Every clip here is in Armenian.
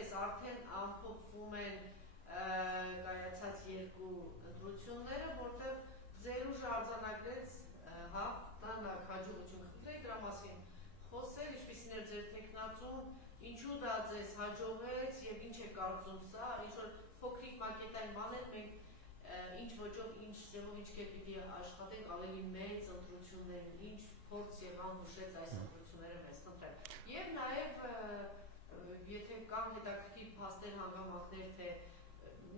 այսպես արդեն ամփոփվում են կայացած երկու ընտրությունները, որտեղ ձեր ուժը արձանագրեց հաղթանակ, հաջողություն, խնդրեի դրա մասին խոսել, ինչպիսին էր ձեր թեկնածուն, ինչու դա ձեզ հաջողեց եւ ինչ է կարծում սա, ինչ որ փոքրիկ մակետային բաներ մենք ինչ ոճով, ինչ ձևով, ինչ կերպ պիտի աշխատենք ավելի մեծ ընտրություններին, ինչ փորձ եղան հուշեց այս ընտրությունները մեզ, խնդրեմ։ Եվ նաեւ եթե կան հետաքրքիր փաստեր, հանգամանքներ, թե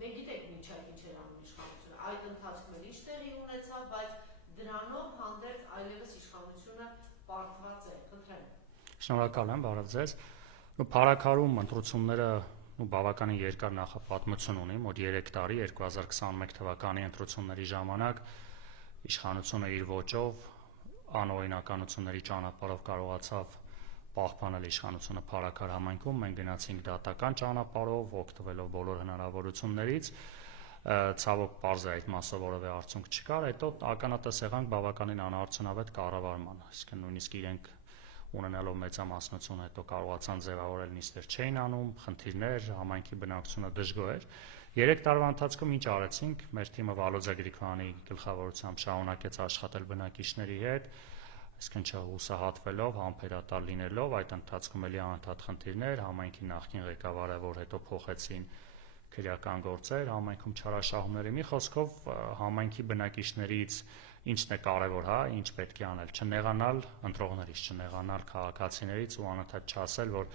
մենք գիտենք ինչ էր անում իշխանությունը, այդ ընթացքում էլ ինչ տեղի ունեցավ, բայց դրանով հանդերձ այլևս իշխանությունը պարտված է, խնդրեմ։ Շնորհակալ եմ, բարև ձեզ։ Փառաքարում ընտրությունները բավականին երկար նախապատմություն ունի, մոտ 3 տարի, 2021 թվականի ընտրությունների ժամանակ իշխանությունը իր ոճով անօրինականությունների ճանապարհով կարողացավ պահպանել իշխանությունը փառաքար համայնքում, մենք գնացինք դատական ճանապարհով, օգտվելով բոլոր հնարավորություններից, ցավոք պարզ է այդ մասով որևէ արդյունք չկար, հետո ականատես եղանք բավականին անարդյունավետ կառավարման, այսինքն նույնիսկ իրենք ունենալով մեծամասնություն հետո կարողացան ձևավորել նիստեր չէին անում, խնդիրներ, համայնքի բնակչությունը դժգոհ էր։ 3 տարվա ընթացքում ինչ արեցինք, մեր թիմը Վալոձա Գրիգորյանի գլխավորությամբ շարունակեց աշխատել բնակիչների հետ, այսինքն չհուսահատվելով, համբերատար լինելով, այդ ընթացքում էլի անընդհատ խնդիրներ, համայնքի նախկին ղեկավարը, որ հետո փոխեցին քրեական գործեր, համայնքում չարաշահումների, մի խոսքով համայնքի բնակիչներից ինչն է կարևոր, ինչ պետք է անել, չնեղանալ ընտրողներից, չնեղանալ քաղաքացիներից ու անընդհատ չասել, որ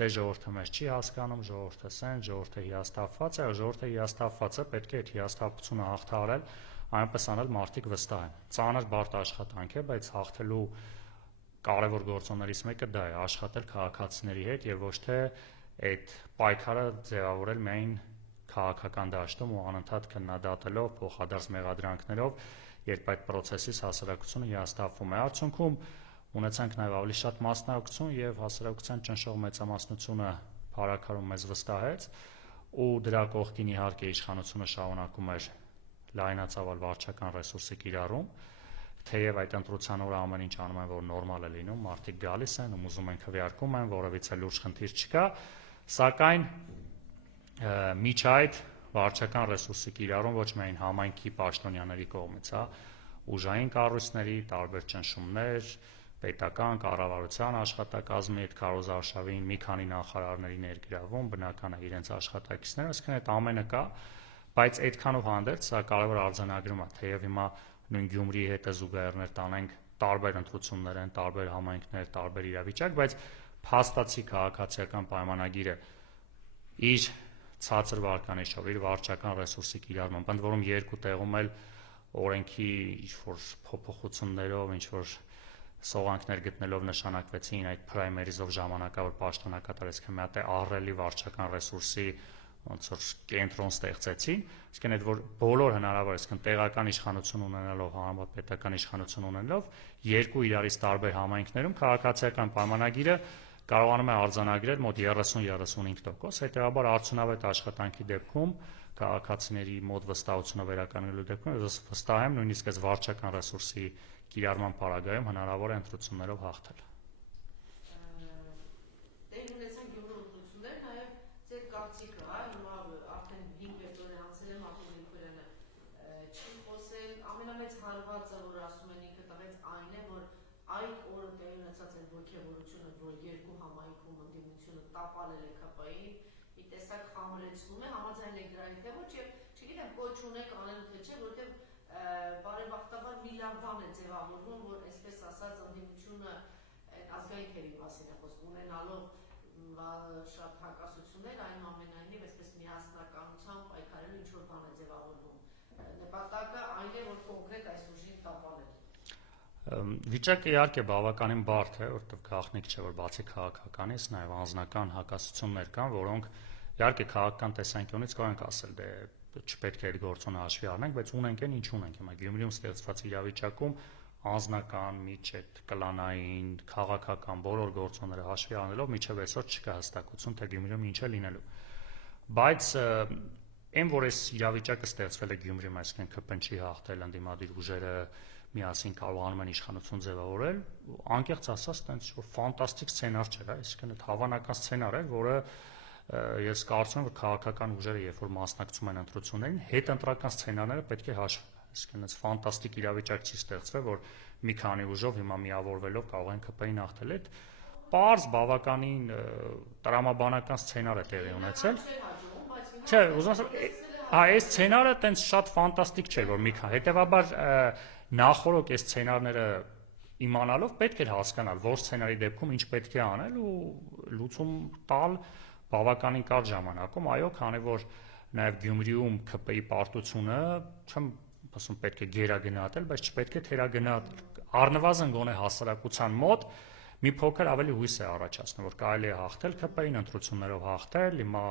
դե ժողովուրդը մեզ չի հասկանում, ժողովուրդը սեն, ժողովուրդը հիասթափված է, ժողովուրդը հիասթափված է, պետք է այդ հիասթափությունը հաղթահարել, այնպես անել մարդիկ վստահ են։ Ծանր բարդ աշխատանք է, բայց հաղթելու կարևոր գործոններից մեկը դա է, աշխատել քաղաքացիների հետ եւ ոչ թե այդ պայքարը ձևավորել միայն քաղաքական դաշտում ու անընդհատ քննադատելով, փոխադարձ մեղադրանքներով, երբ այդ process-ից հասարակությունը հիասթափվում է։ Արդյունքում ունեցանք նաև ավելի շատ մասնակցություն եւ հասարակության ճնշող մեծամասնությունը փառաքարում մեզ վստահեց ու դրա կողքին իհարկե իշխանությունը շարունակում էր լայնածավալ վարչական ռեսուրսի կիրառում, թեև այդ ընտրության օրը ամեն ինչ անում են, որ նորմալ է լինում, մարդիկ գալիս են ու ուզում են քվեարկում են, որևիցե լուրջ խնդիր չկա, սակայն միջ այդ վարչական ռեսուրսի կիրառում ոչ միայն համայնքի պաշտոնյաների կողմից, ուժային կառույցների, տարբեր ճնշումներ, պետական կառավարության աշխատակազմի հետ քարոզարշավին մի քանի նախարարների ներգրավում, բնական է իրենց աշխատակիցները, այսինքն այդ ամենը կա, բայց այդքանով հանդերձ սա կարևոր արձանագրում է, թեև հիմա նույն Գյումրիի հետ է զուգահեռներ տանենք տարբեր ընտրություններ են, տարբեր համայնքներ, տարբեր իրավիճակ, բայց փաստացի քաղաքացիական պայմանագիրը իր ցածր վարկանիշով, իր վարչական ռեսուրսի կիրառմամբ, ընդ որում երկու տեղում էլ օրենքի ինչ-որ փոփոխություններով, ինչ-որ սողանքներ գտնելով նշանակվեցին այդ պրայմերիզով ժամանակավոր պաշտոնակատար, այսինքն մի հատ է ահռելի վարչական ռեսուրսի ոնց որ կենտրոն ստեղծեցին, այսինքն այդ որ բոլոր հնարավոր, այսինքն տեղական իշխանություն ունենալով, հանրապետական իշխանություն ունենալով, երկու իրարից տարբեր համայնքներում քաղաքացիական պայմանագիրը կարողանում է արձանագրել մոտ 30-35%, հետեւաբար արդյունավետ աշխատանքի դեպքում քաղաքացիների մոտ վստահությունը վերականգնելու դեպքում վստահ եմ նույնիսկ այս վարչական ռեսուրսի կիրառման պարագայում հնարավոր է ընտրություններով հաղթել։ Ամենամեծ հարվածը, որ ասում են ինքը տվեց այն է, որ այդ օրը տեղի ունեցած այդ ոգևորությունը, որ երկու համայնքում ընդդիմությունը տապալել է ԿՊ-ին, մի տեսակ խամրեցնում է, համաձայն եք դրա հետ թե ոչ, եւ չգիտեմ կոչ ունեք անելու թե չէ, որովհետեւ բարեբախտաբար մի լավ բան է ձևավորվում, որ այսպես ասած ընդդիմությունը ազգային թևի մասին է խոսք ունենալով շատ հակասություններ, այնուամենայնիվ այսպես միասնականությամբ պայքարելու ինչ-որ բան է ձևավորվում։ Նպատակը այն է, որ կոնկրետ այս ուժին տապալել։ Վիճակը իհարկե բավականին բարդ է, որովհետև գաղտնիք չէ, որ բացի քաղաքականից նաև անձնական հակասություններ կան, որոնք իհարկե քաղաքական տեսանկյունից կարող ենք ասել, դե չպետք է այդ գործոնը հաշվի առնենք, բայց ունենք այն ինչ ունենք։ Հիմա Գյումրիում ստեղծված իրավիճակում անձնական, միջև կլանային, քաղաքական բոլոր գործոնները հաշվի առնելով միջև այսօր չկա հստակություն, թե Գյումրիում ինչ է լինելու։ Բայց այն որ այս իրավիճակը ստեղծվել է Գյումրիում, այսինքն ԿՊ-ն չի հաղթել, ընդդիմադիր ուժերը միասին կարողանում են իշխանություն ձևավորել, անկեղծ ասած, տենց որ ֆանտաստիկ սցենար չէր, այսինքն այդ հավանական սցենար էր, որը ես կարծում եմ, որ քաղաքական ուժերը երբ որ մասնակցում են ընտրություններին, հետընտրական սցենարները պետք է հաշվեն։ Այսինքն այս ֆանտաստիկ իրավիճակ չի ստեղծվել, որ մի քանի ուժով հիմա միավորվելով կարող են ԿՊ-ին հաղթել։ Այդ պարզ բավականին տրամաբանական սցենար է տեղի ունեցել։ Չէ, ուզում եմ, այս սցենարը տենց շատ ֆանտաստիկ չէր, որ մի քանի, հետեւաբար նախորդ այս սցենարները իմանալով պետք էր հասկանալ, որ սցենարի դեպքում ինչ պետք է անել ու լուծում տալ բավականին կարճ ժամանակում, այո, քանի որ նաև Գյումրիում ԿՊ-ի պարտությունը չեմ ասում պետք է գերագնահատել, բայց չպետք է թերագնահատել։ Առնվազն գոնե հասարակության մոտ մի փոքր ավելի հույս է առաջացնում, որ կարելի է հաղթել ԿՊ-ին, ընտրություններով հաղթել, հիմա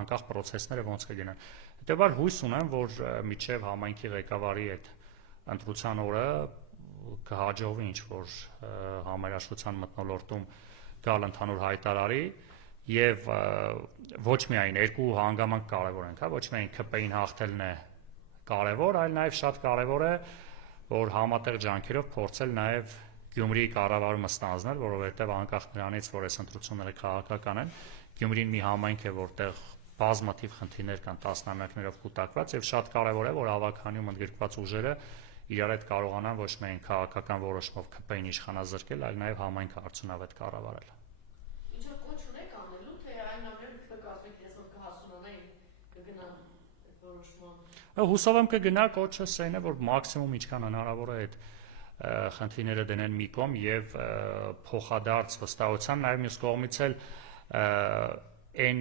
անկախ process-ները ոնց կգնան։ Հետևաբար հույս ունեմ, որ միջև համայնքի ղեկավարի այդ ընտրության օրը կհաջողվի ինչ-որ համերաշխության մթնոլորտում գալ ընդհանուր հայտարարի եւ ոչ միայն երկու հանգամանք կարեւոր են, հա, ոչ միայն ԿՊ-ին հաղթելն է կարևոր, այլ նաեւ շատ կարեւոր է, որ համատեղ ջանքերով փորձել նաեւ Գյումրիի կառավարումը ստանձնել, որովհետեւ անկախ նրանից, որ այս ընտրությունները քաղաքական են, Գյումրին մի համայնք է, որտեղ բազմաթիվ խնդիրներ կան տասնամյակներով կուտակված եւ շատ կարեւոր է, որ ավականիում ընդգրկված ուժերը իրար հետ կարողանան ոչ միայն քաղաքական որոշումով ԿՊ-ին իշխանազրկել, այլ նաեւ համայնքը արդյունավետ կառավարել։ Ինչ որ կոչ ունեք անելու, թե այն ամենը կկազմեք, ես որ կհասունանայի կգնան այդ որոշման։ Հուսով եմ կգնա, կոչը սեն է, որ մաքսիմում ինչքան հնարավոր է այդ խնդիրները դնեն մի կողմ եւ փոխադարձ վստահության նաեւ մյուս կողմից էլ այն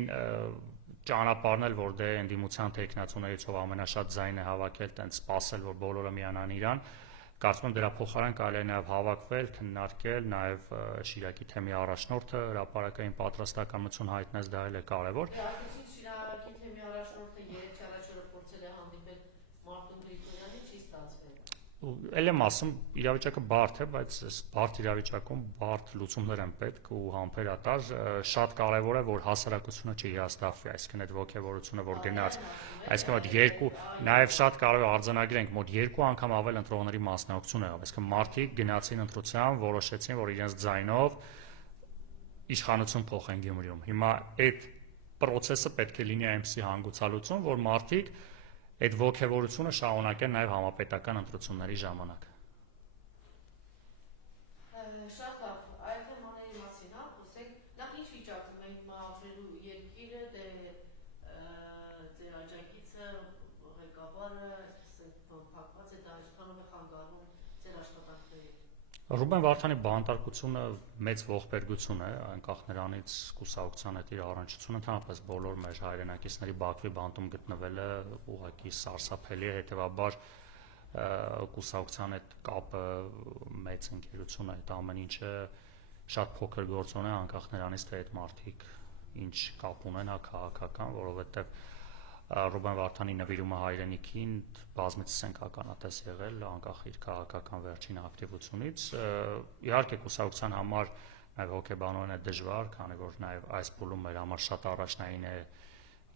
ճանապարհն որ դե ընդդիմության տեխնացուներից ով ամենաշատ ձայն է հավաքել, տենց սпасել, որ բոլորը միանան իրան, կարծում եմ դրա փոխարեն կարելի է նաեւ հավաքվել, քննարկել, նաեւ Շիրակի թեմի առաջնորդը հրապարակային պատրաստակամություն հայտնեց, դա էլ է կարեւոր։ Շիրակի թեմի առաջնորդը երեք առաջորդ փորձել է հանդիպել Մարտուն Գրիգորյանի, չի ստացվել։ Էլ եմ ասում, իրավիճակը բարդ է, բայց այս բարդ իրավիճակում բարդ լուծումներ են պետք ու համբերատար, շատ կարևոր է, որ հասարակությունը չհիասթափվի, այսինքն այդ ողջավորությունը, որ գնաց, այսինքն այդ երկու, նաև շատ կարևոր արձանագրենք, մոտ 2 անգամ ավել ընտրողների մասնակցություն եղավ, այսինքն մարդիկ գնացին ընտրության, որոշեցին, որ իրենց ձայնով իշխանություն փոխեն Գյումրիում։ Հիմա այդ process-ը պետք է լինի այնպիսի հանգուցալուծում, որ մարդիկ այդ ողջավորությունը շարունակեն նաև համապետական ընտրությունների ժամանակ։ Շատ լավ, այդ թեմաների մասին, հա, խոսենք, նախ ինչ վիճակում է հիմա ապրելու երկիրը, դե ձեր աջակիցը, ղեկավարը, փակված է, դա ինչքանով է խանգարում ձեր աշխատանքներին։ Ռուբեն Վարդանի բանտարկությունը մեծ ողբերգություն է, անկախ նրանից կուսակցության հետ իր առնչությունը, ընդհանրապես բոլոր մեր հայրենակիցների Բաքվի բանտում գտնվելը ուղղակի սարսափելի է, հետևաբար կուսակցության հետ կապը մեծ ընկերություն է, այդ ամեն ինչը շատ փոքր գործոն է, անկախ նրանից թե այդ մարդիկ ինչ կապ ունեն, հա, քաղաքական, որովհետև Ռուբեն Վարդանի նվիրումը հայրենիքին բազմիցս ենք ականատես եղել, անկախ իր քաղաքական վերջին ակտիվությունից։ Իհարկե կուսակցության համար նաև հոգեբանորեն է դժվար, քանի որ նաև այս փուլում մեր համար շատ առաջնային է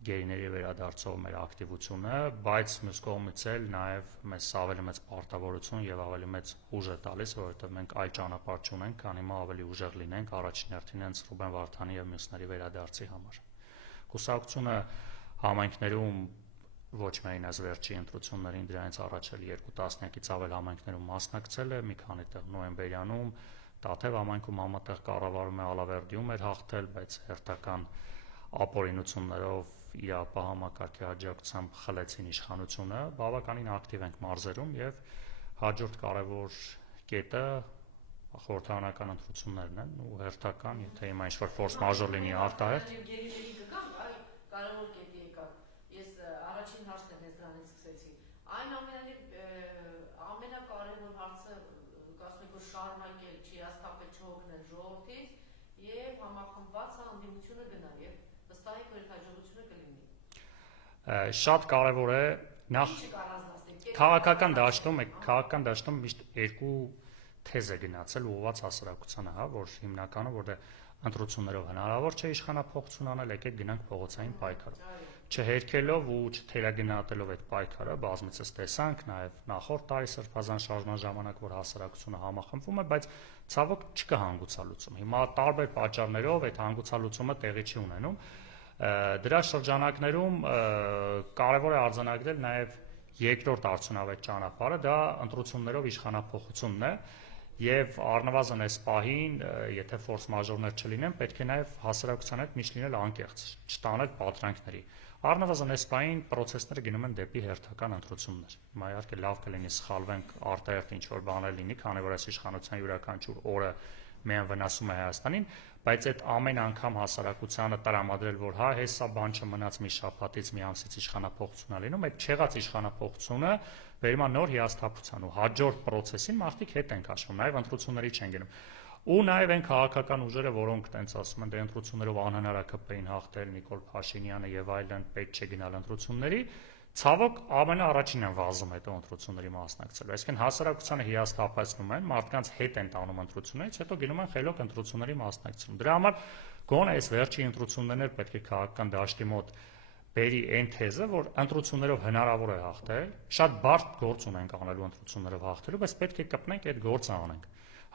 գերիների վերադարձով մեր ակտիվությունը, բայց մյուս կողմից էլ նաև մեզ ավելի մեծ պարտավորություն եւ ավելի մեծ ուժ է տալիս, որովհետեւ մենք այլ ճանապարհ չունենք, քանի մա ավելի ուժեղ լինենք առաջին հերթին հենց Ռուբեն Վարդանի եւ մյուսների վերադարձի համար։ Կուսակցությունը համայնքներում ոչ միայն այս վերջի ընտրություններին, դրանից առաջ էլ 2 տասնյակից ավել համայնքներում մասնակցել է, մի քանի տեղ նոյեմբերյանում, Տաթև համայնքում համատեղ կառավարում է Ալավերդիում էր հաղթել, բայց հերթական ապօրինություններով իր ապահամակարգի աջակցությամբ խլեցին իշխանությունը, բավականին ակտիվ ենք մարզերում եւ հաջորդ կարևոր կետը խորհրդարանական ընտրություններն են ու հերթական, եթե հիմա ինչ-որ ֆորս մաժոր լինի արտահերթ։ Կարևոր կետի եկավ։ Ես առաջին հարցն եմ դրանից սկսեցի։ Այն ամենակարևոր հարցը կարծում եմ որ շարունակել, չհիասթափել, չհոգնել ժողովրդից եւ համախմբված հանդիմությունը գնա եւ վստահ եք որ հաջողությունը կլինի։ Շատ կարևոր է նախ քաղաքական դաշտում միշտ երկու թեզ է գնացել ուղղված հասարակությանը, հա, որ հիմնականը որտեղ ընտրություններով հնարավոր չէ իշխանափոխություն անել, եկեք գնանք փողոցային պայքարով։ Չհերքելով ու չթերագնահատելով այդ պայքարը, բազմիցս տեսանք նաև նախորդ տարի սրբազան շարժման ժամանակ, որ հասարակությունը համախմբվում է, բայց ցավոք չկա հանգուցալուծում։ Հիմա տարբեր պատճառներով այդ հանգուցալուծումը տեղի չի ունենում։ Դրա շրջանակներում կարևոր է արձանագրել նաև երկրորդ արդյունավետ ճանապարհը, դա ընտրություններով իշխանափոխությունն է, եւ առնվազն այս պահին, եթե ֆորս մաժորներ չլինեն, պետք է նաև հասարակության հետ միշտ լինել անկեղծ, չտանել պատրանքների։ Առնվազն այս պահին process-ները գնում են դեպի հերթական ընտրություններ։ Հիմա իհարկե լավ կլինի սխալվենք, արտահերթ ինչ-որ բաներ լինի, քանի որ այս իշխանության յուրաքանչյուր օրը միայն վնասում է Հայաստանին, բայց այդ ամեն անգամ հասարակությանը տրամադրել, որ հա, հեսա բան չմնաց մի շաբաթից, մի ամսից իշխանափոխություն է լինում, այդ չեղած իշխանափոխությունը վերում է նոր հիասթափության ու հաջորդ process-ին մարդիկ հետ են քաշվում, նաև ընտրությունների չեն գնում։ Ու նաև այն քաղաքական ուժերը, որոնք տենց ասում են, դե ընտրություններով անհնար է ԿՊ-ին հաղթել, Նիկոլ Փաշինյանը եւ այլն, պետք չէ գնալ ընտրությունների, ցավոք ամենաառաջինն են վազում հետո ընտրությունների մասնակցելու։ Այսինքն հասարակությանը հիասթափեցնում են, մարդկանց հետ են տանում ընտրություններից, հետո գնում են խելոք ընտրությունների մասնակցում։ Դրա համար գոնե այս վերջի ընտրություններն պետք է քաղաքական դաշտի մոտ բերի այն թեզը, որ ընտրություններով հնարավոր է հաղթել, շատ բարդ գործ ունենք անելու ընտրություններով հաղթելու, բայց պետք է կպնենք այդ գործը անենք։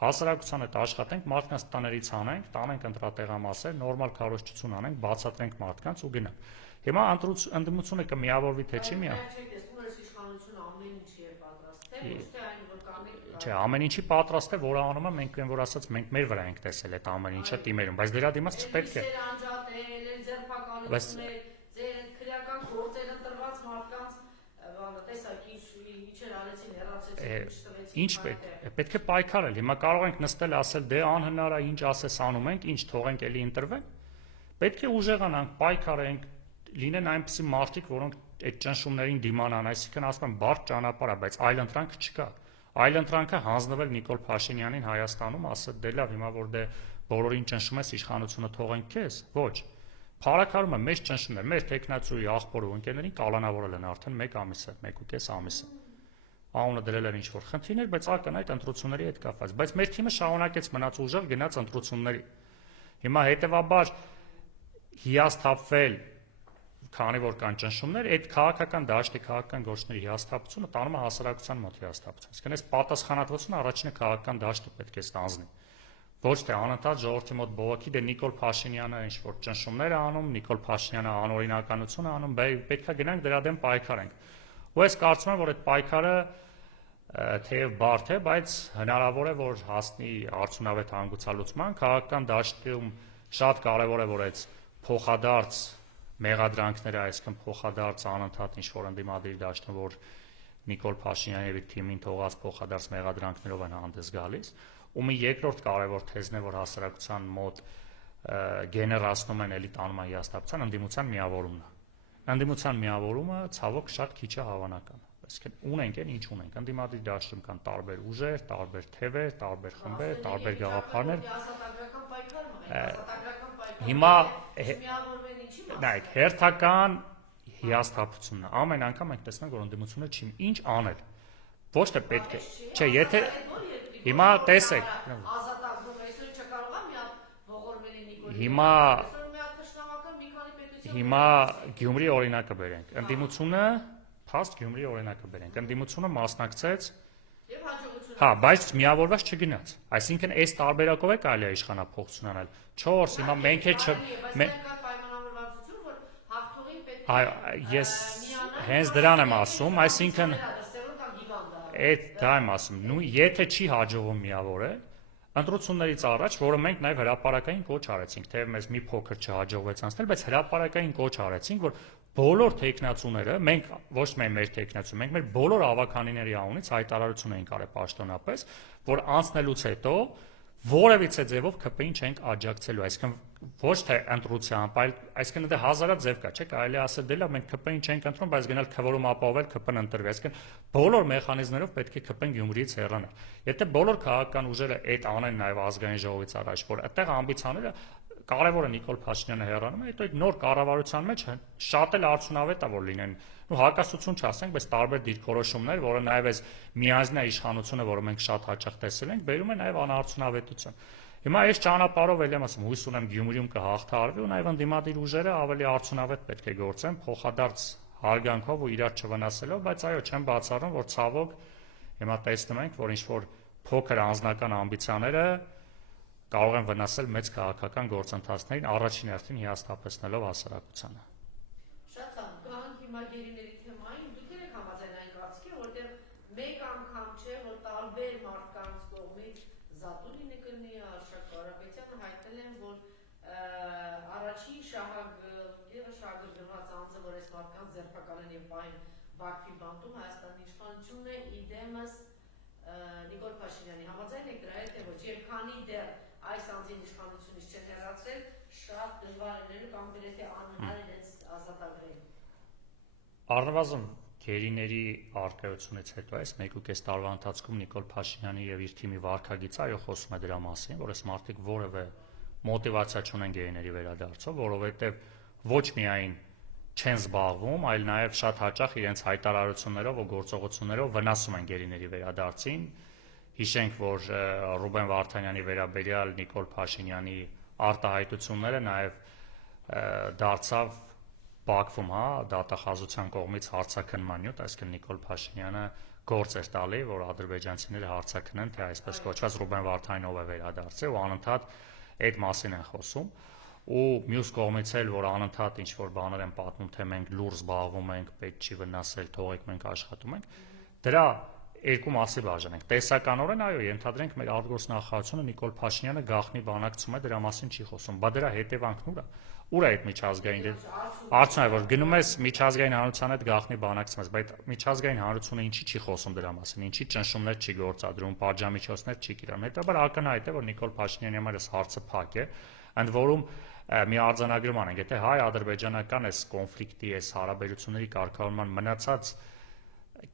Հասարակության հետ աշխատենք, մարդկանց տներից անենք, տանենք ընտրատեղամասեր, նորմալ քարոզչություն անենք, բացատրենք մարդկանց ու գնանք։ Հիմա ընդդիմությունը կմիավորվի թե չի Չէ, ամեն ինչի պատրաստ է, որը անում է, մենք որ ասած, մենք մեր վրա ենք տեսել այդ ամեն ինչը թիմերում, բայց դրա դիմաց չպետք է։ Բայց քրեական գործերը տրված մարդկանց տեսակի իջեր արեցին հեռացեցին Ինչ պետք է պայքարել։ Հիմա կարող ենք նստել ասել, դե անհնար է, ինչ ասես անում ենք, ինչ թողենք էլի ընտրվեն։ Պետք է ուժեղանանք, պայքարենք, լինեն այնպիսի մարդիկ, որոնք այդ ճնշումներին դիմանան, այսինքն ասում են բարդ ճանապարհ է, բայց այլ ընտրանք չկա։ Այլ ընտրանքը հանձնվել Նիկոլ Փաշինյանին Հայաստանում, ասել, դե լավ, հիմա որ դե բոլորին ճնշում ես, իշխանությունը թողենք քեզ։ Ոչ։ Փառաքարումը մեծ ճնշումներ, մեր տեխնացուի աղբորը ու ընկերներին կալանավորել են արդեն 1 ամիս է, 1.5 ամիս է։ Անունը դրել էր ինչ-որ խնդիրներ, բայց ակնհայտ ընտրությունների հետ կապված։ Բայց մեր թիմը շարունակեց մնաց ուժեղ, գնաց ընտրությունների։ Հիմա հետևաբար հիասթափվել, քանի որ կան ճնշումներ, այդ քաղաքական դաշտի քաղաքական գործների հիասթափությունը տանում է հասարակության մոտ հիասթափություն։ Իսկ այս պատասխանատվությունը առաջինը քաղաքական դաշտը պետք է ստանձնի։ Ոչ թե անընդհատ ժողովրդի մոտ բողոքի, դե Նիկոլ Փաշինյանը ինչ-որ ճնշումներ է անում, Նիկոլ Փաշինյանը անօրինականություն է անում, պետք է գնանք դրա դեմ պայքարենք։ Ու ես կարծում եմ, որ այդ պայքարը թեև բարդ է, բայց հնարավոր է, որ հասնի արդյունավետ հանգուցալուծման, քաղաքական դաշտում շատ կարևոր է, որ այդ փոխադարձ մեղադրանքները, այսինքն փոխադարձ անընդհատ ինչ-որ ընդդիմադիր դաշտում, որ Նիկոլ Փաշինյանի թիմին թողած փոխադարձ մեղադրանքներով են հանդես գալիս, ու մի երկրորդ կարևոր թեզն է, որ հասարակության մոտ գեներացնում են էլի տանում են հիասթափության ընդդիմության միավորումն է։ Ընդդիմության միավորումը ցավոք շատ քիչ է հավանական։ Այսինքն ունենք այն ինչ ունենք։ Ընդդիմադիր դաշտում կան տարբեր ուժեր, տարբեր թևեր, տարբեր խմբեր, տարբեր գաղափարներ։ Հիմա նայեք, հերթական հիասթափությունն է։ Ամեն անգամ մենք տեսնում ենք, որ ընդդիմությունը չի ինչ անել։ Ոչ թե պետք է։ Չէ, եթե հիմա տեսեք։ Հիմա Գյումրի օրինակը բերենք։ Ընդդիմությունը, փաստ Գյումրի օրինակը բերենք։ Ընդդիմությունը մասնակցեց եւ հաջողություն։ Հա, բայց միավորված չգնաց։ Այսինքն այս տարբերակով է կարելի է իշխանափոխություն անել։ 4 հիմա մենք է ես հենց դրան եմ ասում, այսինքն այդ դա եմ ասում, նույն եթե չի հաջողվում միավորել, ընտրություններից առաջ, որը մենք նաև հրապարակային կոչ արեցինք, թեև մեզ մի փոքր չհաջողվեց անցնել, բայց հրապարակային կոչ արեցինք, որ բոլոր տեխնացուները, մենք ոչ միայն մեր տեխնացու, մենք մեր բոլոր ավականիների անունից հայտարարություն էինք արել պաշտոնապես, որ անցնելուց հետո որևիցե ձևով ԿՊ-ին չենք աջակցելու, այսինքն ոչ թե ընտրությամբ, այլ այսինքն դա հազարատ ձև կա, չէ՞, կարելի է ասել, դե լավ, մենք ԿՊ-ին չենք ընտրում, բայց գնալ քվորում ապահովել ԿՊ-ն ընտրվի, այսինքն բոլոր մեխանիզմներով պետք է ԿՊ-ն Գյումրիից հեռանա։ Եթե բոլոր քաղաքական ուժերը այդ անեն նաև ազգային ժողովից առաջ, որ այդտեղ ամբիցիաները կարևորը Նիկոլ Փաշինյանը հեռանում է, հետո այդ նոր կառավարության մեջ շատ էլ արդյունավետ է որ լինեն ու հակասություն չասենք, բայց տարբեր դիրքորոշումներ, որը նաև այս միանձնյա իշխանությունը, որը մենք շատ հաճախ տեսել ենք, բերում է նաև անարդյունավետություն։ Հիմա այս ճանապարհով էլ եմ ասում, հույս ունեմ Գյումրիում կհաղթարվի ու նաև ընդդիմադիր ուժերը ավելի արդյունավետ պետք է գործեն, փոխադարձ հարգանքով ու իրար չվնասելով, բայց այո, չեմ բացառում, որ ցավոք հիմա տեսնում ենք, որ ինչ որ փոքր անձնական ամբիցիաները կարող են վնասել մեծ քաղաքական գործընթացներին, առաջին հերթին հիասթափեցնելով հասարակությանը։ Շատ լավ, գանք հիմա գերիների թեմային, դուք եք համաձայն այն կարծիքի, որտեղ մեկ անգամ չէ, որ տարբեր մարդկանց կողմից Զատունինը կլինի, Արշակ Կարապետյանը հայտնել են, որ առաջին շահագրգռված անձը, որ այս մարդկանց ձերբակալեն եւ պահեն Բաքվի բանտում Հայաստանի իշխանությունն է, իդեմս Նիկոլ Փաշինյանի, համաձայն եք դրա հետ, թե ոչ, եւ քանի դեռ այս անձին իշխանությունից չեն հեռացրել, շատ դժվար է լինելու կամ գրեթե անհնար իրենց ազատագրել։ Առնվազն գերիների արկայությունից հետո այս 1.5 տարվա ընթացքում Նիկոլ Փաշինյանի եւ իր թիմի վարքագիծը այո խոսում է դրա մասին, որ այս մարդիկ որևէ մոտիվացիա չունեն գերիների վերադարձով, որովհետեւ ոչ միայն չեն զբաղվում, այլ նաև շատ հաճախ իրենց հայտարարություններով ու գործողություններով վնասում են գերիների վերադարձին։ Հիշենք, որ Ռուբեն Վարդանյանի վերաբերյալ Նիկոլ Փաշինյանի արտահայտությունները նաև դարձավ Բաքվում, դատախազության կողմից հարցաքննման նյութ, այսինքն Նիկոլ Փաշինյանը գործ էր տալի, որ ադրբեջանցիները հարցաքննեն, թե այսպես կոչված Ռուբեն Վարդանյանը ով է վերադարձել, ու անընդհատ այդ մասին են խոսում։ Ու մյուս կողմից էլ որ անընդհատ ինչ որ բաներ են պատմում, թե մենք լուր զբաղվում ենք, պետք չի վնասել, թողեք մենք աշխատում ենք, դրա երկու մասի բաժանենք։ Տեսականորեն այո, ենթադրենք մեր արտգործնախարարությունը Նիկոլ Փաշինյանը գաղտնի բանակցում է, դրա մասին չի խոսում, բայց դրա հետևանքն ուր է այդ միջազգային հարցն է, որ գնում ես միջազգային հանրության հետ գաղտնի բանակցում ես, բայց միջազգային հանրությունը ինչի չի խոսում դրա մասին, ինչի ճնշումներ չի գործադրում, պատժամիջոցներ չի կիրառում։ Հետաբար ակնհայտ է, որ Նիկոլ Փաշինյանի համար այս հարցը փակ է, ընդ որում մի արձանագրում անենք, եթե հայ-ադրբեջանական այս կոնֆլիկտի, այս հարաբերությունների կարգավորման մնացած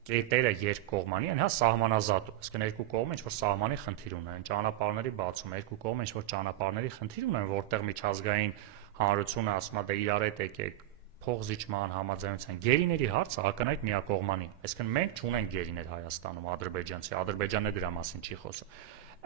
կետերը երկկողմանի են, սահմանազատում, այսինքն երկու կողմը ինչ որ սահմանի խնդիր ունեն, ճանապարհների բացում, երկու կողմը ինչ որ ճանապարհների խնդիր ունեն, որտեղ միջազգային հանրությունը ասում է դե իրար հետ եկեք փողզիջման համաձայնության գերիների հարցը ակնհայտ միակողմանի, այսինքն մենք չունենք գերիներ Հայաստանում, Ադրբեջանը դրա մասին չի խոսում։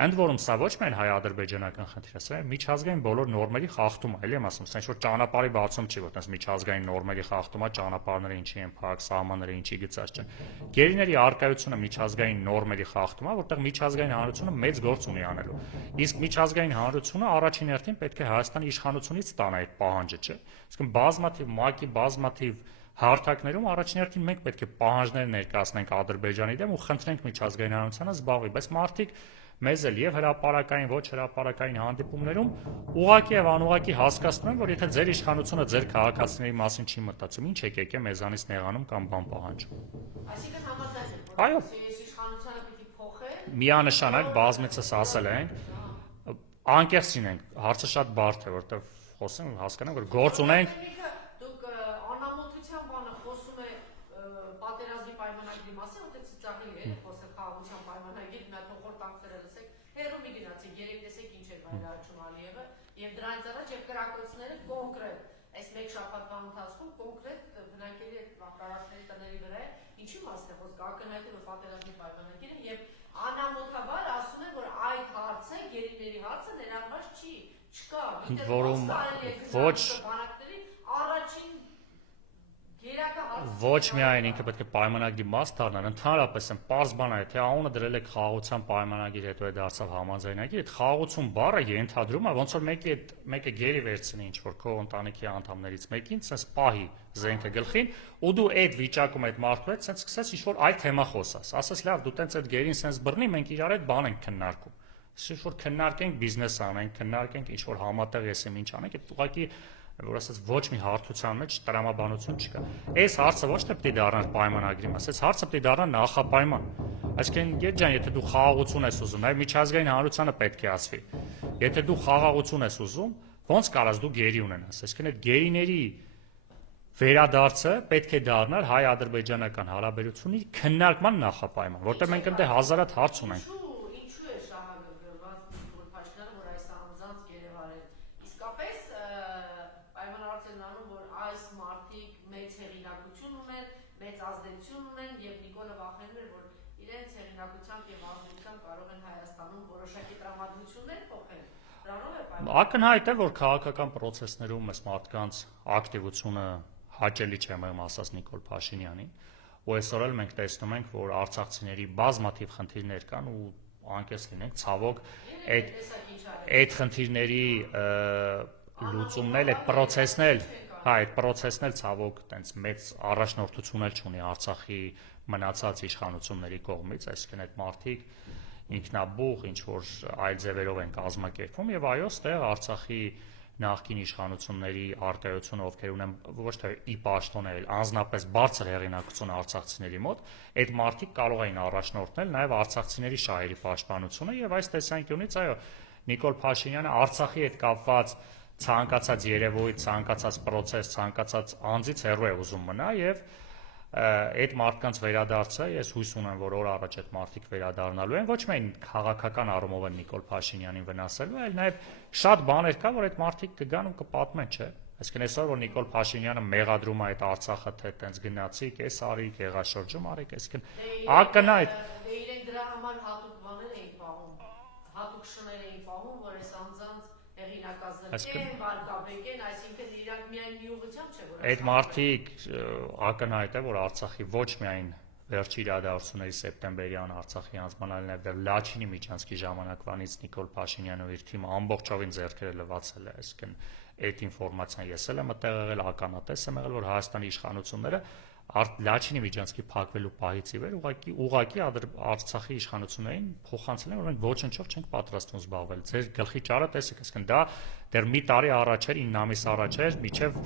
Ընդ որում սա ոչ միայն հայ-ադրբեջանական խնդիր է, սա միջազգային բոլոր նորմերի խախտում է, էլի եմ ասում, սա ինչ որ ճանապարհի բացում չի, որ տես միջազգային նորմերի խախտում է, ճանապարհները ինչի են փակ, սահմանները ինչի գծած չեն։ Գերիների արկայությունը միջազգային նորմերի խախտում է, որտեղ միջազգային հանրությունը մեծ գործ ունի անելու։ Իսկ միջազգային հանրությունը առաջին հերթին պետք է Հայաստանի իշխանությունից ստանա այդ պահանջը, չէ՞։ Իսկ բազմաթիվ ՄԱԿ-ի բազմաթիվ հարթակներում առաջին հերթին մենք պետք է պահանջներ ներկայացնենք Ադրբեջանի դեմ ու խնդրենք միջազգային հանրությանը զբաղվի, բայց մարդիկ մեզ էլ եւ հրապարակային, ոչ հրապարակային հանդիպումներում ուղղակի եւ անուղղակի հասկացնում են, որ եթե ձեր իշխանությունը ձեր քաղաքացիների մասին չի մտածում, ինչ եկեք է մեզանից նեղանում կամ բան պահանջում։ Այսինքն համաձայն եք, Այո, որ իշխանությունը պիտի փոխել։ միանշանակ բազմիցս ասել ենք, անկեղծ լինենք, հարցը շատ բարդ է, որտեղ խոսենք, հասկանանք, որ գործ ունենք։ Դուք անամոթության բանը խոսում է պատերազմի պայմանագրի մասին, որտեղ ծիծաղելի է խոսել խաղաղության պայմանագրի, մի հատ հողորտանքները լսեք, հերո մի գնացեք, երեք տեսեք ինչ էր վայրահաճում Ալիևը, եւ դրանից առաջ եւ կրակոցները կոնկրետ, այս մեկ շաբաթվա ընթացքում կոնկրետ բնակելի այդ տարածքների տների վրա է, ինչի մասն է խոսքը, ակնհայտ է, որ պատերազմի պայմանագիրը եւ անամոթաբար ասում են, որ այդ հարցը, գերիների հարցը ներառված չի, չկա, որում ոչ բանակների առաջին գերակա հարցը ոչ միայն ինքը պետք է պայմանագրի մաս դառնան, ընդհանրապես են պարզ բան է, թե անունը դրել եք խաղաղության պայմանագիր, հետո է դարձավ համաձայնագիր, այդ խաղաղություն բառը ենթադրում է, ոնց որ մեկը գերի վերցնի ինչ որ քո ընտանիքի անդամներից մեկին, sense պահի զենքը գլխին, ու դու այդ վիճակում այդ մարդու հետ sense սկսես ինչ որ այլ թեմա խոսաս, ասես լավ, դու տենց այդ գերին sense բռնի, մենք իրար հետ բան ենք քննարկում։ Ինչ որ քննարկենք բիզնես անենք, քննարկենք ինչ որ համատեղ եսեմ ինչ անենք, այդ ուղղակի որ ասած ոչ մի հարթության մեջ տրամաբանություն չկա։ Այս հարցը ոչ թե պիտի դառնա պայմանագրի մաս, այս հարցը պիտի դառնա նախապայման։ Այսինքն, Գետ ջան, եթե դու խաղաղություն ես ուզում, այ միջազգային հանրությանը պետք է ասվի։ Եթե դու խաղաղություն ես ուզում, ոնց կարաս դու գերի ունենաս։ Այսինքն, այդ գերիների վերադարձը պետք է դառնար հայ-ադրբեջանական հարաբերությունների քննարկման նախապայման, որտեղ մենք ընդ հազարատ հարց ունենք։ Ինչու է շահագրգռված Նիկոլ Փաշինյանը, որ այս անձանց գերեվարել։ Իսկապես պայմանավորվածն անում, որ այս մարդիկ մեծ հեղինակություն ունեն, մեծ ազդեցություն ունեն եւ Նիկոլը վախենում էր, որ իրենց հեղինակությամբ եւ ազդեցությամբ կարող են Հայաստանում որոշակի տրամադրություններ փոխել։ Դրանով է պայմանավորված։ Ակնհայտ է, որ քաղաքական process-ներում այս մարդկանց ակտիվությունը հաճելի չէ մեմ ասած Նիկոլ Փաշինյանին, ու այսօր էլ մենք տեսնում ենք, որ արցախցիների բազմաթիվ խնդիրներ կան ու անկես լինենք, ցավոք այդ խնդիրների լուծումն էլ, այդ process-ն էլ, հա, այդ process-ն էլ ցավոք տենց մեծ առաջնորդություն էլ չունի Արցախի մնացած իշխանությունների կողմից, այսինքն այդ մարդիկ ինքնաբուխ ինչ որ այլ ձևերով են կազմակերպվում եւ այո, ստեղ Արցախի նախկին իշխանությունների արկայությունը, ովքեր ունեն ոչ թե ի պաշտոն էլ անձնապես բարձր հեղինակություն արցախցիների մոտ, այդ մարդիկ կարող էին առաջնորդնել նաև արցախցիների շահերի պաշտպանությունը եւ այս տեսանկյունից այո, Նիկոլ Փաշինյանը Արցախի հետ կապված ցանկացած երևույթ, ցանկացած process, ցանկացած անձից հեռու է ուզում մնա եւ այդ մարդկանց վերադարձը ես հույս ունեմ, որ օր առաջ այդ մարդիկ վերադառնալու են, ոչ միայն քաղաքական առումով են Նիկոլ Փաշինյանին վնասելու, այլ նաև շատ բաներ կա, որ այդ մարդիկ կգան ու կպատմեն, չէ։ Այսինքն այսօր որ Նիկոլ Փաշինյանը մեղադրում է այդ Արցախը, թե տենց գնացիք, էս արիք, եղաշրջում արիք, այսինքն ակնհայտ իրենք դրա համար հատուկ բաներ էին պահում, հատուկ շներ էին պահում, որ այս անձանց հեղինակազրկեն, վարկաբեկեն, այսինքն իրանք միայն մի ուղղությամբ չէ, որ այդ մարդիկ ակնհայտ է, որ Արցախի ոչ միայն վերջի իրադարձությունների սեպտեմբերյան Արցախի հանձնանալն է դեռ Լաչինի միջանցքի ժամանակվանից Նիկոլ Փաշինյանը ու իր թիմը ամբողջովին ձեռքերը լվացել է, այսինքն այդ ինֆորմացիան ես էլ եմ այդտեղ եղել, ականատես եմ եղել, որ Հայաստանի իշխանությունները Լաչինի միջանցքի փակվելու պահից ի վեր ուղղակի Արցախի իշխանություններին փոխանցել են, որ մենք ոչնչով չենք պատրաստվում զբաղվել։ Ձեր գլխի ճարը տեսեք, այսինքն դա դեռ մի տարի առաջ էր, 9 ամիս առաջ էր, միջև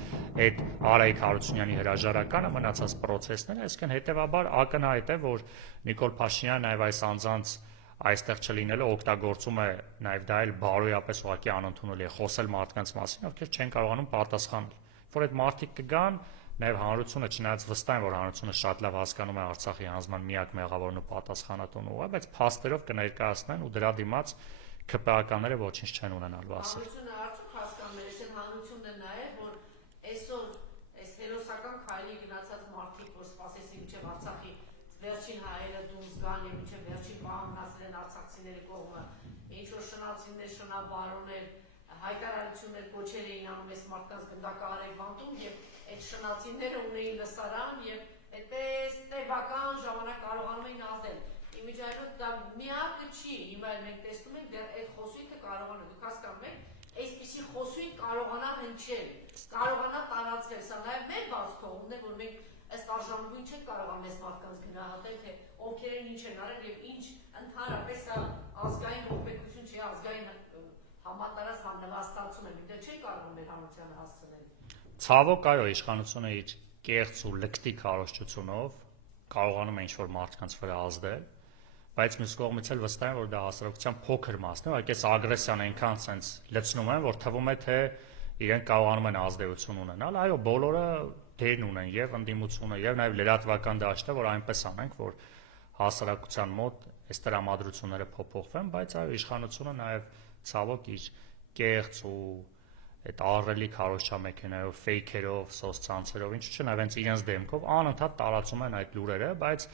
այդ Արայիկ Հարությունյանի հրաժարականը մնացած process-ները, այսինքն հետեւաբար ակնհայտ է, որ Նիկոլ Փաշինյանը նաև այս անձանց այստեղ չլինելը օգտագործում է նաև դա էլ բարոյապես ուղղակի անընդունելի է խոսել մարդկանց մասին, ովքեր չեն կարողանում պատասխանել, որ այդ մարդիկ կգան Նաև հանրությունը չնայած վստահ են, որ հանրությունը շատ լավ հասկանում է Արցախի հանձնման միակ մեղավորն ու պատասխանատուն ուղը, բայց փաստերով կներկայացնեն ու դրա դիմաց ԿՊԱ-ականները ոչինչ չեն ունենալու ասել։ Հանրությունը արդյոք հասկանում է, այս հանրությունն է նաև, որ այսօր այս հերոսական քայլի գնացած մարդիկ, որ սպասեցին մինչև Արցախի վերջին հայերը դուրս գան եւ մինչև վերջին պահը մնացել են արցախցիների կողմը, ինչ որ շնացիներ, շնաբարոներ, հայտարարություններ կոչեր էին անում այս մարդկանց գնդակահարեք բանտում եւ այդ շնացիները ունեին լսարան եւ այդպես տևական ժամանակ կարողանում էին ազդել։ Իմիջիայլոց դա միակը չի, հիմա մենք տեսնում ենք դեռ այդ խոսույթը կարողանա, դուք հասկանում եք, այսպիսի խոսույթ կարողանա հնչել, կարողանա տարածվել, սա նաեւ մեր բաց թողումն է, որ մենք ըստ արժանվույն չենք կարողանում այս մարդկանց գնահատել, թե ովքեր են ինչ են արել եւ ինչ ընդհանրապես սա ազգային ողբերգություն չի, ազգային համատարած նվաստացում է, դե չի կարող մեր հանրությանը հասցնել։ Ցավոք այո, իշխանությունը իր կեղծ ու լկտի քարոզչությունով կարողանում է ինչ-որ մարդկանց վրա ազդել, բայց մյուս կողմից էլ վստահ եմ, որ դա հասարակության փոքր մասն է, ուղղակի այս ագրեսիան այնքան sense լցնում են, որ թվում է, թե իրենք կարողանում են ազդեցություն ունենալ։ Այո, բոլորը դերն ունեն եւ ընդդիմությունը եւ նաեւ լրատվական դաշտը, որ այնպես անենք, որ հասարակության մոտ այս տրամադրությունները փոփոխվեն, բայց այո, իշխանությունը նաեւ ցավոք իր կեղծ ու այդ ահռելի քարոզչամեքենայով, ֆեյքերով, սոցցանցերով, ինչ չէ, նաև հենց իրենց դեմքով անընդհատ տարածում են այդ լուրերը, բայց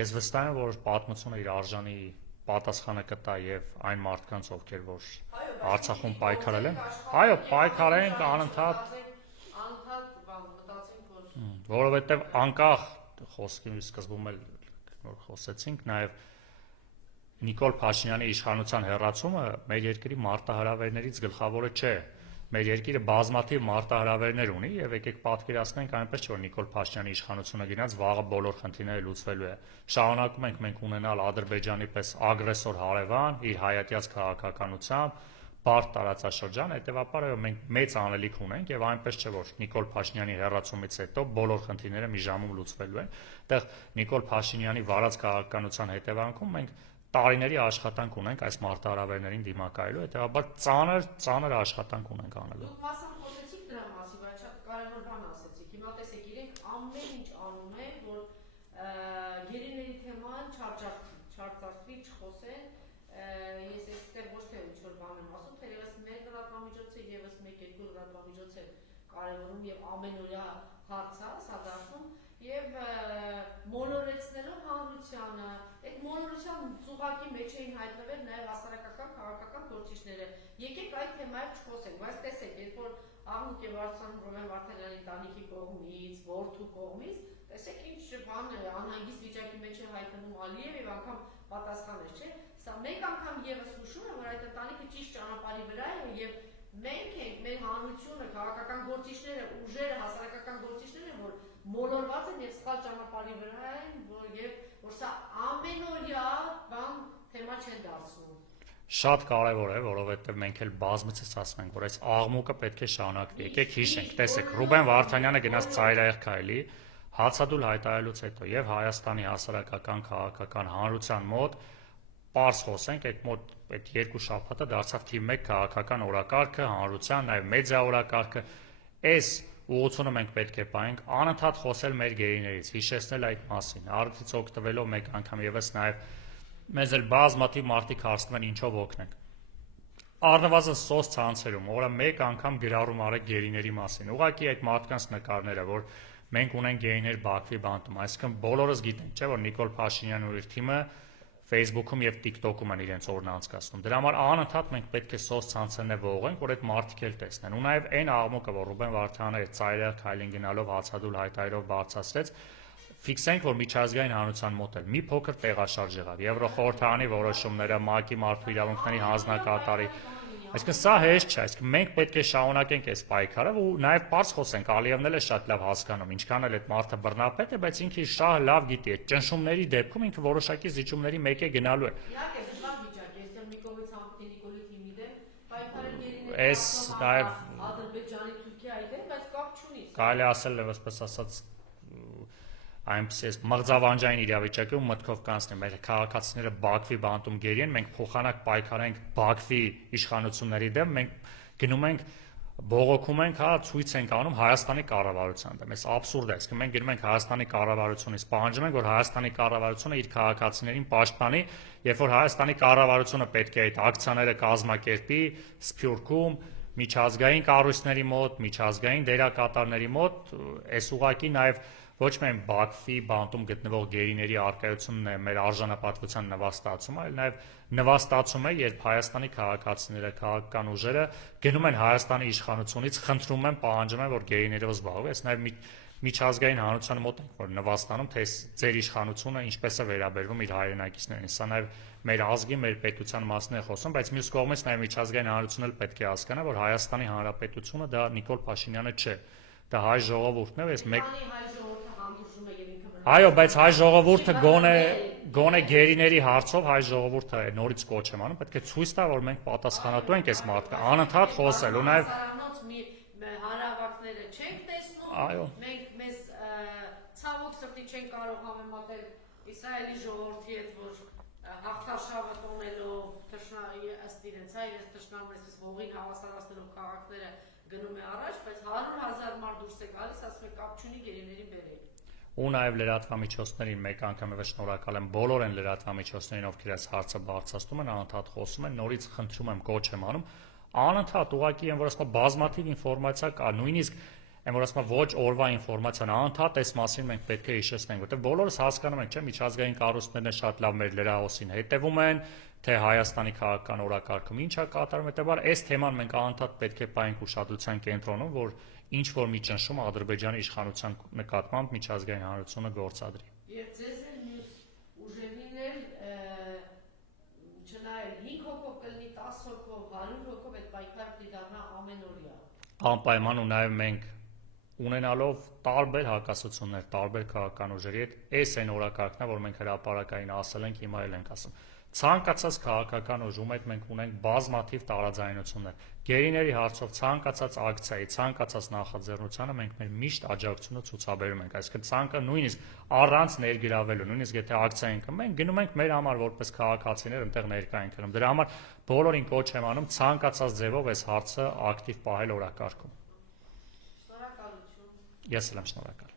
ես վստահ եմ, որ պատմությունը իր արժանի պատասխանը կտա եւ այն մարդկանց, ովքեր որ Արցախում պայքարել են, այո, պայքարեն անընդհատ, որովհետեւ անկախ խոսքի սկզբում էլ նոր խոսեցինք, նաև Նիկոլ Փաշինյանի իշխանության հեռացումը մեր երկրի մարտահրավերներից գլխավորը չէ։ Մեր երկիրը բազմաթիվ մարտահրավերներ ունի եւ եկեք պատկերացնենք այնպես չէ որ Նիկոլ Փաշինյանի իշխանությունը գնաց վաղը բոլոր խնդիրները լուծվելու է։ Շարունակում ենք մենք ունենալ Ադրբեջանի պես ագրեսոր հարևան իր հայատյաց քաղաքականությամբ, բարդ տարածաշրջան, հետեւաբար մենք մեծ անելիք ունենք եւ այնպես չէ որ Նիկոլ Փաշինյանի հեռացումից հետո բոլոր խնդիրները մի ժամում լուծվելու են։ Այդտեղ Նիկոլ Փաշինյանի վարած քաղաքականության հետևանքում մենք տարիների աշխատանք ունենք այս մարտահրավերներին դիմակայելու, հետեւաբար ծանր աշխատանք ունենք անելու։ Դուք մասամբ խոսեցիք դրա մասին, բայց շատ կարևոր բան ասեցիք։ Հիմա տեսեք, իրենք ամեն ինչ անում են, որ գերիների թեման չարծարծվի, չխոսեն։ Ես այստեղ ոչ թե ինչ-որ բան եմ ասում, թերևս մեր լրատվամիջոցը եւս 1-2 լրատվամիջոց է կարևորում եւ ամենօրյա հարց է սա դարձնում եւ մոլորեցնելով հանրությանը, այդ մոլորության ծուղակի մեջ էին հայտնվել նաև հասարակական քաղաքական գործիչները։ Եկեք այդ թեմայով չխոսենք, բայց տեսեք, երբ որ Աղմուկ եւ Ռոբեն Վարդանյանի ընտանիքի կողմից, որդու կողմից, տեսեք ինչ բան անհանգիստ վիճակի մեջ է հայտնվում Ալիև եւ անգամ պատասխանել, չէ՞։ Սա մեկ անգամ եւս հուշում եմ, որ այդ ընտանիքը ճիշտ ճանապարհի վրա է եւ մենք ենք, մեր հանրությունը, քաղաքական գործիչները, ուժերը, հասարակական գործիչները, որ մոլորված են եւ սխալ ճանապարհի վրա են, որ սա ամենօրյա բան թեմա չեն դարձնում։ Շատ կարևոր է, որովհետև մենք էլ բազմիցս ասում ենք, որ այս աղմուկը պետք է շարունակվի։ Եկեք հիշենք, տեսեք, Ռուբեն Վարդանյանը գնաց ծայրահեղ քայլի, հացադուլ հայտարարելուց հետո եւ Հայաստանի հասարակական քաղաքական հանրության մոտ պարզ խոսենք, այդ մոտ այդ երկու շաբաթը դարձավ թիվ 1 քաղաքական օրակարգը, հանրության, նաեւ մեդիա օրակարգը, այս ուղղությունը մենք պետք է պահենք, անընդհատ խոսել մեր գերիներից, հիշեցնել այդ մասին, արդից օգտվելով մեկ անգամ եւս նաեւ մեզ էլ բազմաթիվ մարդիկ հարցնում են ինչով օգնենք։ Առնվազն սոց ցանցերում օրը մեկ անգամ գրառում արեք գերիների մասին։ Ուղղակի այդ մարդկանց նկարները, որ մենք ունենք գերիներ Բաքվի բանտում, այսինքն բոլորս գիտենք, չէ՞ որ Նիկոլ Փաշինյանն ու իր թիմը Facebook-ում եւ TikTok-ում են իրենց օրն անցկացնում։ Դրա համար անընդհատ մենք պետք է սոց ցանցերն ողենք, որ այդ մարդիկ էլ տեսնեն։ Ու նաեւ այն աղմուկը, որ Ռուբեն Վարդյանը այդ ծայրահեղ քայլին գնալով հացադուլ հայտարարով բարձրացրեց, ֆիքսենք, որ միջազգային հանրության մոտ էլ մի փոքր տեղաշարժ եղավ։ Եվրոխորհրդարանի որոշումները, ՄԱԿ-ի մարդու իրավունքների հանձնակատարի, այսինքն սա հեշտ չէ, այսինքն մենք պետք է շարունակենք այս պայքարը ու նաև պարզ խոսենք, Ալիևն էլ է շատ լավ հասկանում, ինչքան էլ այդ մարդը բռնապետ է, բայց ինքը շահ լավ գիտի, այդ ճնշումների դեպքում ինքը որոշակի զիջումների մեկ է գնալու է։ Իհարկե, դժվար վիճակ է, այստեղ Նիկոլի ցանկի Նիկոլի թիմի դեմ պայքարել գերիների Այս նաև Ադրբեջանի, Թուրքիայի դեմ, բայց կապ չունի։ Կարելի ասել է, այսպես ասած, այնպես մղձավանջային իրավիճակում մտքով կանցնի մեր քաղաքացիները Բաքվի բանտում գերի են, մենք փոխանակ պայքարենք Բաքվի իշխանությունների դեմ, մենք գնում ենք բողոքում ենք, հա, ցույց ենք անում Հայաստանի կառավարության դեմ։ Այս աբսուրդ է, իսկ մենք գնում ենք Հայաստանի կառավարությունից, պահանջում ենք, որ Հայաստանի կառավարությունը իր քաղաքացիներին պաշտպանի, երբ որ Հայաստանի կառավարությունը պետք է այդ ակցիաները կազմակերպի Սփյուռքում, միջազգային կառույցների մոտ, միջազգային դերակատարների մոտ, այս ուղղակի նաև ոչ միայն Բաքվի բանտում գտնվող գերիների արկայությունն է մեր արժանապատվության նվաստացումը, այլ նաև նվաստացում է, երբ Հայաստանի քաղաքացիները, քաղաքական ուժերը գնում են Հայաստանի իշխանությունից, խնդրում են, պահանջում են, որ գերիներով զբաղվի, այս նաև միջազգային հանրության մոտ ենք, որ նվաստանում, թե ձեր իշխանությունը ինչպես է վերաբերվում իր հայրենակիցներին, սա նաև մեր ազգի, մեր պետության մասն է խոսում, բայց մյուս կողմից նաև միջազգային հանրությունն էլ պետք է հասկանա, որ Հայաստանի Հանրապետությունը դա Նիկոլ Փաշինյանը չէ, դա հայ ժողովուրդն է, այս մեկ Այո, բայց հայ ժողովուրդը գոնե գերիների հարցով հայ ժողովուրդը նորից կոչ եմ անում, պետք է ցույց տա, որ մենք պատասխանատու ենք այս մարդկա, անընդհատ խոսել ու նաև հանրավակները չենք տեսնում, այո, մենք մեզ ցավոք սրտի չենք կարող համեմատել Իսրայելի ժողովրդի հետ, որ հաղթարշավը տոնելով թշնամի ըստ իրենց, այս թշնամու այսպես հողին հավասարացնելով քաղաքները գնում է առաջ, բայց 100,000 մարդ դուրս է գալիս, ասում է կապ չունի գերիների բերել։ Ու նաև լրատվամիջոցներին մեկ անգամ եւս շնորհակալ եմ բոլոր այն լրատվամիջոցներին, ովքեր այս հարցը բարձրացնում են, անընդհատ խոսում են, նորից խնդրում եմ, կոչ եմ անում, անընդհատ ուղղակի եմ որ ասում բազմաթիվ ինֆորմացիա կա, նույնիսկ եմ որ ասում ոչ օրվա ինֆորմացիան, անընդհատ այս մասին մենք պետք է հիշեցնենք, որտեղ բոլորս հասկանում ենք, չէ՞, միջազգային կառույցներն շատ լավ մեր լրահոսին հետևում են, թե Հայաստանի քաղաքական օրակարգում ինչ է կատարում, հետեւաբար այս թեման մենք անընդհատ պետք է պահենք ուշադրության կենտրոնում, որ ինչ որ մի ճնշում Ադրբեջանի իշխանության նկատմամբ միջազգային հանրությունը գործադրի։ Եվ ձեզ էլ մյուս ուժերին էլ չնայել 5 հոգով կլինի 10 հոգով, 100 հոգով այդ պայքարը դառնա ամենօրյա։ Անպայման ու նաև մենք ունենալով տարբեր հակասություններ, տարբեր քաղաքական ուժերի հետ, այս այն օրակարգն է, որ մենք հրապարակային ասել ենք, հիմա էլ ենք ասում։ Ցանկացած քաղաքական ուժում հետ մենք ունենք բազմաթիվ տարաձայնություններ։ Գերիների հարցով ցանկացած ակցիայի, ցանկացած նախաձեռնությանը մենք մեր միշտ աջակցությունը ցուցաբերում ենք, այսինքն ցանկը նույնիսկ առանց ներգրավելու, նույնիսկ եթե ակցիա ենք մենք գնում ենք մեր համար որպես քաղաքացիներ այնտեղ ներկա ենք գնում։ Դրա համար բոլորին կոչ եմ անում ցանկացած ձևով այս հարցը ակտիվ պահել օրակարգում։ Շնորհակալություն։ Ես էլ եմ շնորհակալ։